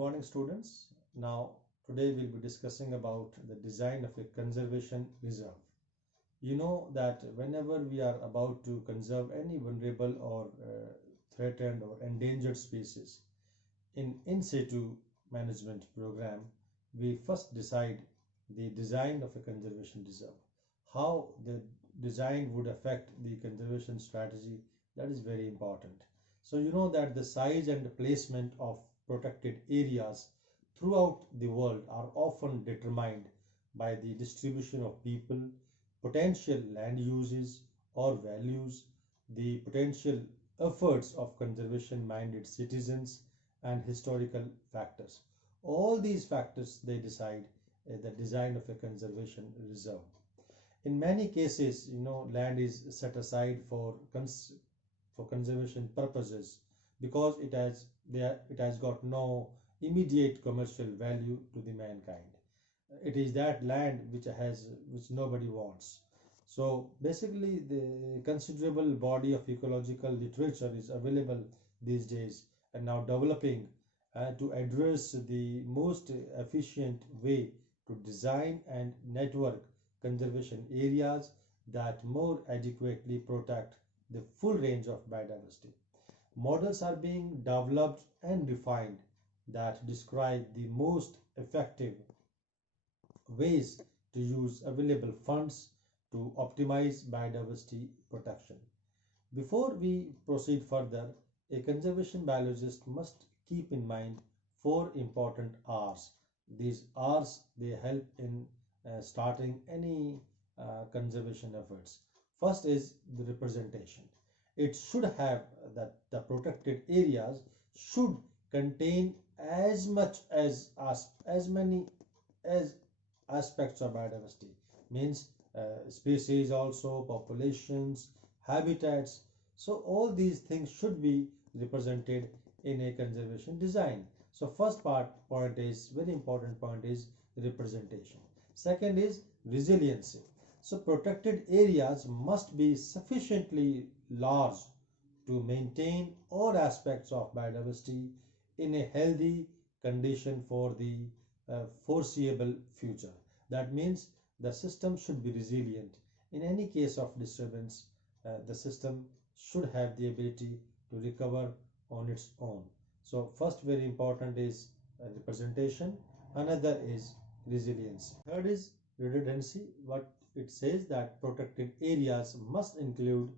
morning, students. Now, today we'll be discussing about the design of a conservation reserve. You know that whenever we are about to conserve any vulnerable or threatened or endangered species in situ management program, we first decide the design of a conservation reserve. How the design would affect the conservation strategy, that is very important. So you know that the size and placement of protected areas throughout the world are often determined by the distribution of people, potential land uses or values, the potential efforts of conservation minded citizens, and historical factors. All these factors they decide the design of a conservation reserve. In many cases, land is set aside for conservation purposes because it has got no immediate commercial value to the mankind. It is that land which nobody wants. So basically, the considerable body of ecological literature is available these days and now developing to address the most efficient way to design and network conservation areas that more adequately protect the full range of biodiversity. Models are being developed and refined that describe the most effective ways to use available funds to optimize biodiversity protection. Before we proceed further, a conservation biologist must keep in mind four important R's. These R's they help in starting any conservation efforts. First is the representation. It should have that the protected areas should contain as much as many as aspects of biodiversity, means species, also populations, habitats. So all these things should be represented in a conservation design. So first point is very important point is representation. Second is resiliency. So protected areas must be sufficiently large to maintain all aspects of biodiversity in a healthy condition for the foreseeable future. That means the system should be resilient. In any case of disturbance, the system should have the ability to recover on its own. So first very important is representation. Another is resilience. Third is redundancy. What it says that protected areas must include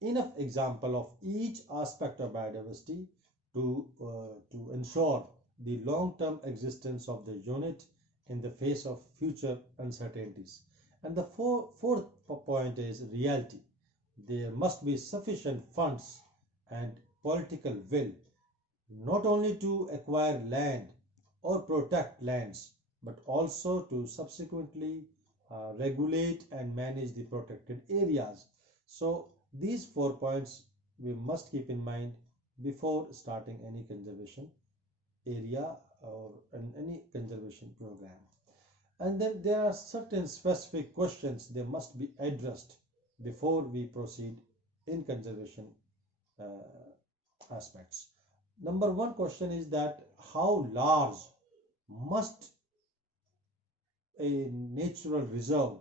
enough example of each aspect of biodiversity to ensure the long-term existence of the unit in the face of future uncertainties. And the fourth point is reality. There must be sufficient funds and political will not only to acquire land or protect lands, but also to subsequently regulate and manage the protected areas. So these 4 points we must keep in mind before starting any conservation area or any conservation program. And then there are certain specific questions they must be addressed before we proceed in conservation aspects. Number one question is that how large must a natural reserve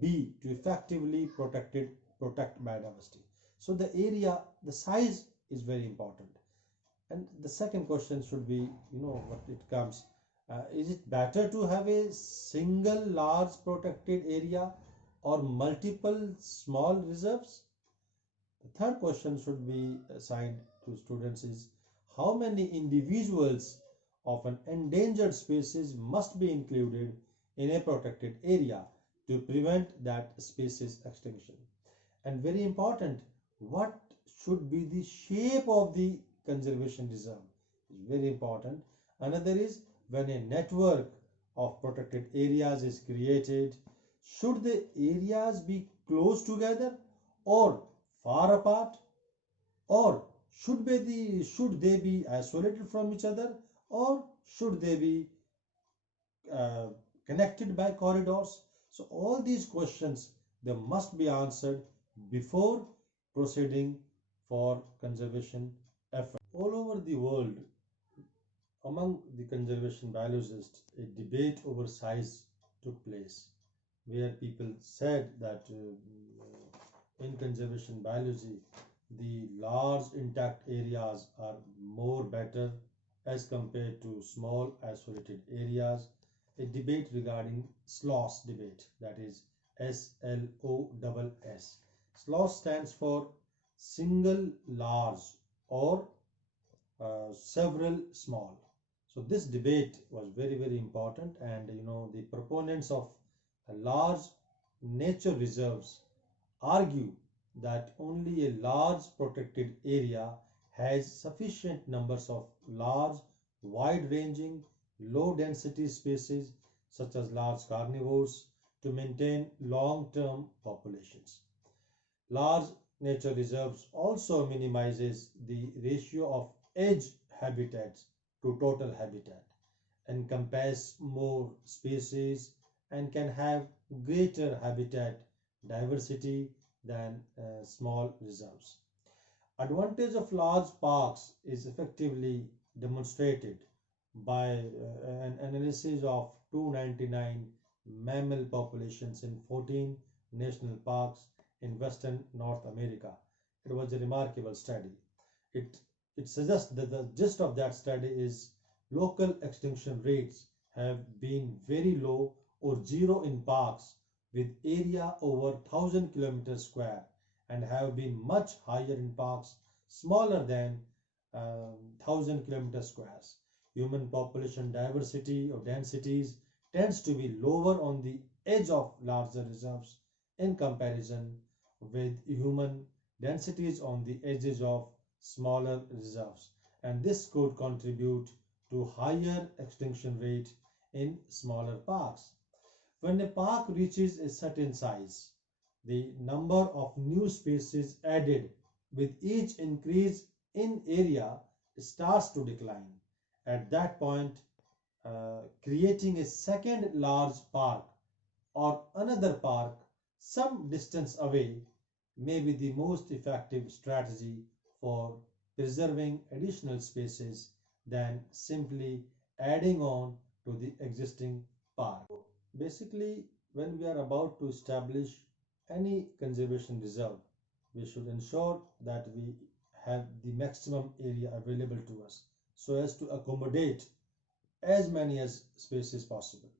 be to effectively protect biodiversity? So the area, the size is very important. And the second question should be, what it comes, is it better to have a single large protected area or multiple small reserves? The third question should be assigned to students is how many individuals of an endangered species must be included in a protected area to prevent that species extinction. And very important, what should be the shape of the conservation reserve is very important. Another is when a network of protected areas is created, should the areas be close together or far apart, or should they be isolated from each other, or should they be uh, connected by corridors? So all these questions they must be answered before proceeding for conservation effort. All over the world, Among the conservation biologists, a debate over size took place, where people said that in conservation biology, the large intact areas are more better as compared to small isolated areas. A debate regarding SLOSS debate, that is SLOSS. SLOSS stands for single large or several small. So this debate was very, very important, and the proponents of large nature reserves argue that only a large protected area has sufficient numbers of large, wide-ranging, low-density species such as large carnivores to maintain long-term populations. Large nature reserves also minimizes the ratio of edge habitats to total habitat, encompass more species, and can have greater habitat diversity than small reserves. Advantage of large parks is effectively demonstrated by an analysis of 299 mammal populations in 14 national parks in western North America. It was a remarkable study. It, it suggests that the gist of that study is local extinction rates have been very low or zero in parks with area over 1000 kilometers square and have been much higher in parks smaller than 1000 kilometer squares. Human population diversity or densities tends to be lower on the edge of larger reserves in comparison with human densities on the edges of smaller reserves, and this could contribute to higher extinction rate in smaller parks. When a park reaches a certain size, the number of new species added with each increase in area starts to decline. At that point, creating a second large park or another park some distance away may be the most effective strategy for preserving additional species than simply adding on to the existing park. Basically, when we are about to establish any conservation reserve, we should ensure that we have the maximum area available to us so as to accommodate as many as species possible.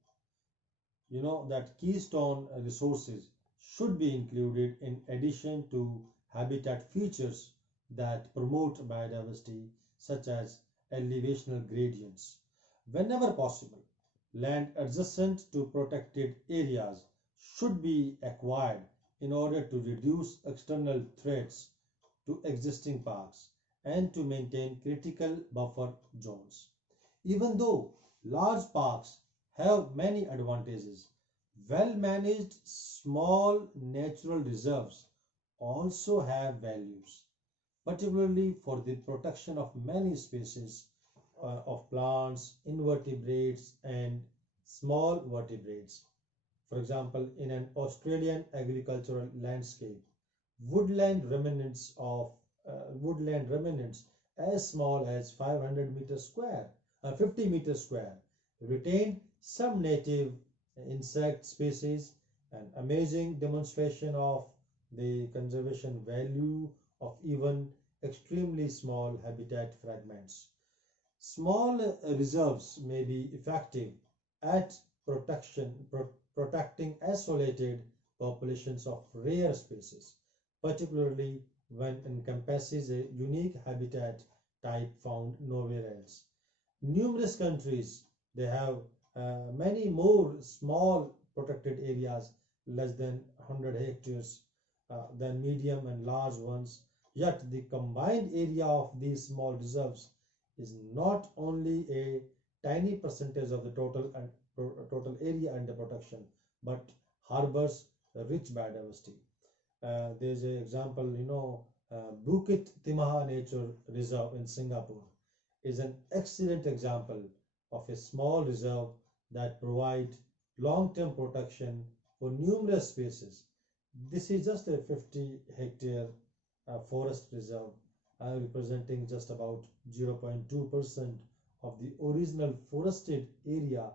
That keystone resources should be included in addition to habitat features that promote biodiversity, such as elevational gradients. Whenever possible, land adjacent to protected areas should be acquired in order to reduce external threats to existing parks and to maintain critical buffer zones. Even though large parks have many advantages, well managed small natural reserves also have values, particularly for the protection of many species of plants, invertebrates, and small vertebrates. For example, in an Australian agricultural landscape, woodland remnants as small as 500 meters square, 50 meters square, retain some native insect species, an amazing demonstration of the conservation value of even extremely small habitat fragments. Small reserves may be effective at protecting isolated populations of rare species, particularly when encompasses a unique habitat type found nowhere else. Numerous countries they have many more small protected areas less than 100 hectares than medium and large ones. Yet the combined area of these small reserves is not only a tiny percentage of the total area under protection, but harbors a rich biodiversity. There's an example, Bukit Timah Nature Reserve in Singapore is an excellent example of a small reserve that provide long-term protection for numerous species. This is just a 50-hectare forest reserve, representing just about 0.2% of the original forested area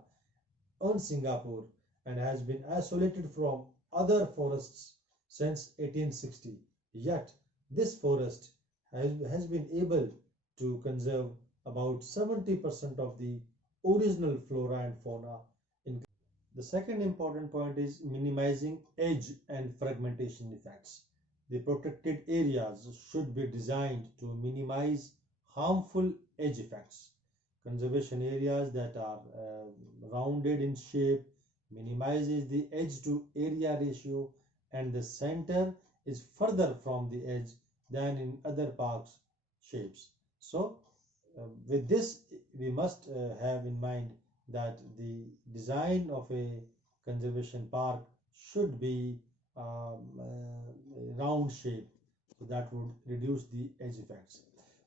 on Singapore and has been isolated from other forests since 1860. Yet, this forest has been able to conserve about 70% of the original flora and fauna. The second important point is minimizing edge and fragmentation effects. The protected areas should be designed to minimize harmful edge effects. Conservation areas that are rounded in shape minimizes the edge to area ratio, and the center is further from the edge than in other parks shapes. So with this, we must have in mind that the design of a conservation park should be round shape, so that would reduce the edge effects.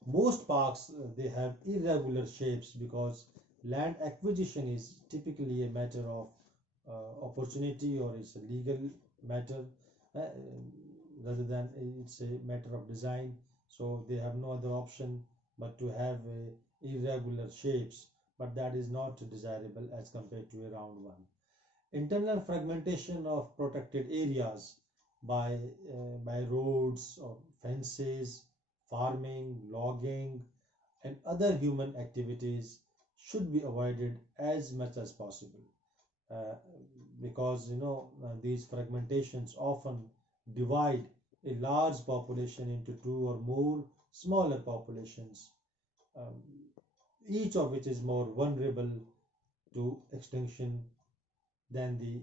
Most parks they have irregular shapes because land acquisition is typically a matter of opportunity, or it's a legal matter, uh, rather than it's a matter of design. So they have no other option but to have irregular shapes, but that is not desirable as compared to a round one. Internal fragmentation of protected areas by roads or fences, farming, logging, and other human activities should be avoided as much as possible, uh, because these fragmentations often divide a large population into two or more smaller populations, um, each of which is more vulnerable to extinction than the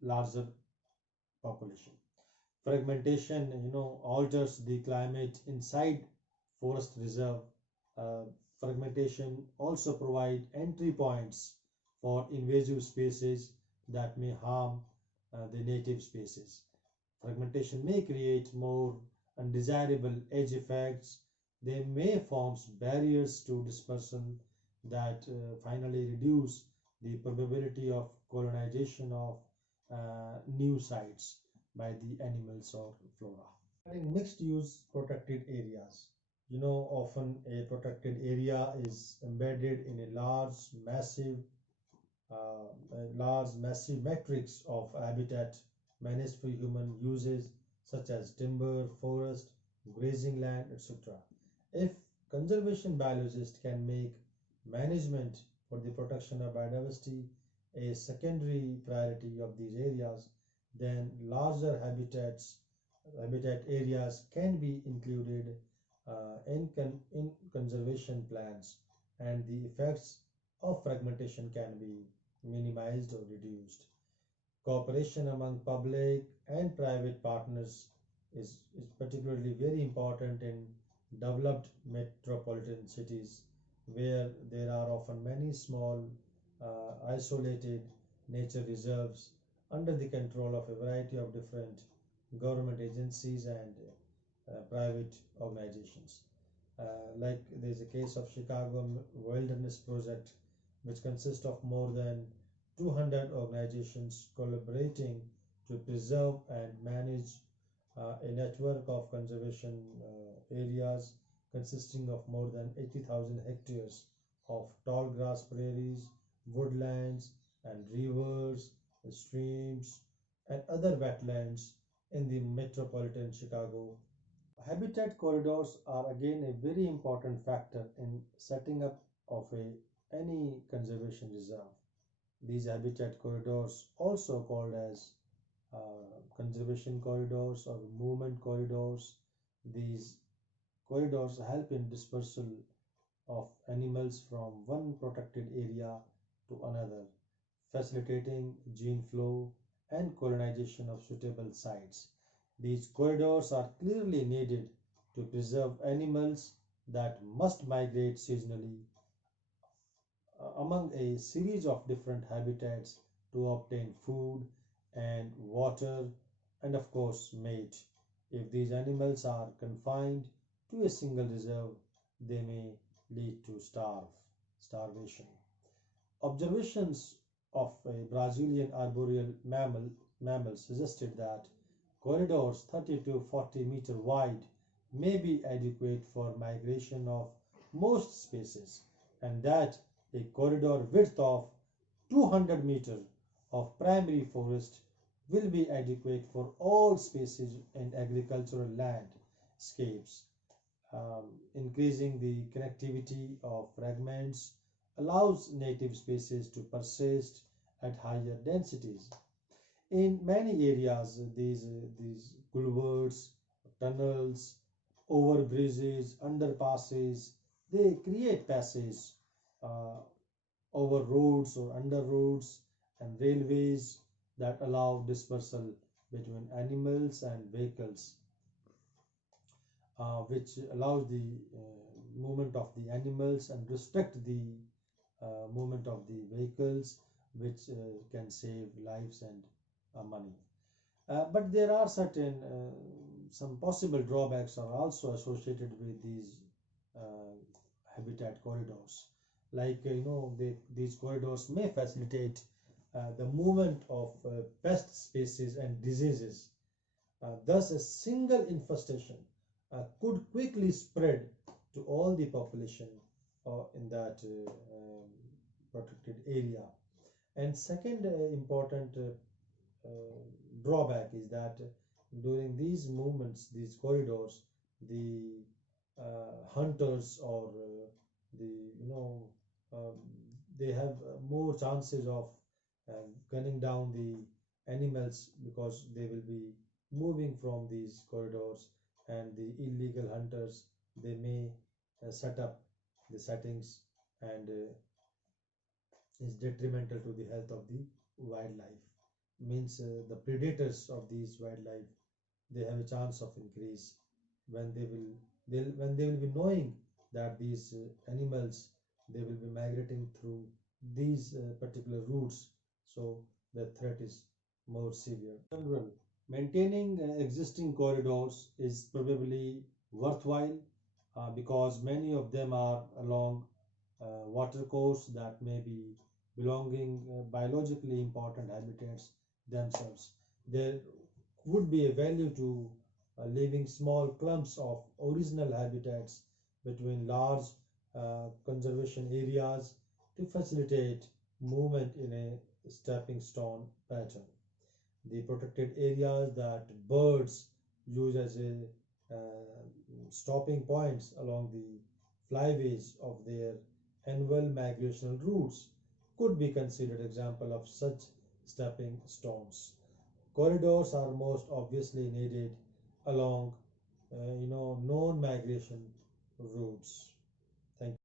larger population. Fragmentation, alters the climate inside forest reserve. Uh, Fragmentation also provide entry points for invasive species that may harm the native species. Fragmentation may create more undesirable edge effects. They may form barriers to dispersal that finally reduce the probability of colonization of new sites by the animals or flora. In mixed use protected areas, often a protected area is embedded in a large massive matrix of habitat managed for human uses, such as timber, forest, grazing land, etc. If conservation biologists can make management for the protection of biodiversity a secondary priority of these areas, then larger habitat areas can be included in conservation plans, and the effects of fragmentation can be minimized or reduced. Cooperation among public and private partners is particularly very important in developed metropolitan cities, where there are often many small, isolated nature reserves under the control of a variety of different government agencies and private organizations. Like there's a case of Chicago Wilderness Project, which consists of more than 200 organizations collaborating to preserve and manage a network of conservation areas consisting of more than 80,000 hectares of tall grass prairies, woodlands, and rivers, streams, and other wetlands in the metropolitan Chicago. Habitat corridors are again a very important factor in setting up of any conservation reserve. These habitat corridors, also called as conservation corridors or movement corridors, these corridors help in dispersal of animals from one protected area to another, facilitating gene flow and colonization of suitable sites. These corridors are clearly needed to preserve animals that must migrate seasonally among a series of different habitats to obtain food and water, and of course mate. If these animals are confined to a single reserve, they may lead to starvation. Observations of a Brazilian arboreal mammal suggested that corridors 30 to 40 meter wide may be adequate for migration of most species. and that a corridor width of 200 meters of primary forest will be adequate for all species and agricultural landscapes. Increasing the connectivity of fragments allows native species to persist at higher densities. In many areas, these culverts, tunnels, over bridges, underpasses, they create passages uh, over roads or under roads and railways that allow dispersal between animals and vehicles, which allows the movement of the animals and restrict the movement of the vehicles, which can save lives and money. But there are certain some possible drawbacks are also associated with these uh, habitat corridors. Like these corridors may facilitate the movement of pest species and diseases. Thus, a single infestation could quickly spread to all the population in that protected area. And second important uh, drawback is that during these movements, these corridors, the hunters or the um, they have more chances of gunning down the animals because they will be moving from these corridors, and the illegal hunters they may set up the settings and is detrimental to the health of the wildlife. Means the predators of these wildlife they have a chance of increase when they will be knowing that these animals they will be migrating through these particular routes, so the threat is more severe. In general, maintaining existing corridors is probably worthwhile because many of them are along watercourse that may be belonging biologically important habitats themselves. There would be a value to leaving small clumps of original habitats between large conservation areas to facilitate movement in a stepping stone pattern. The protected areas that birds use as a stopping points along the flyways of their annual migrational routes could be considered example of such stepping stones. Corridors are most obviously needed along known migration routes.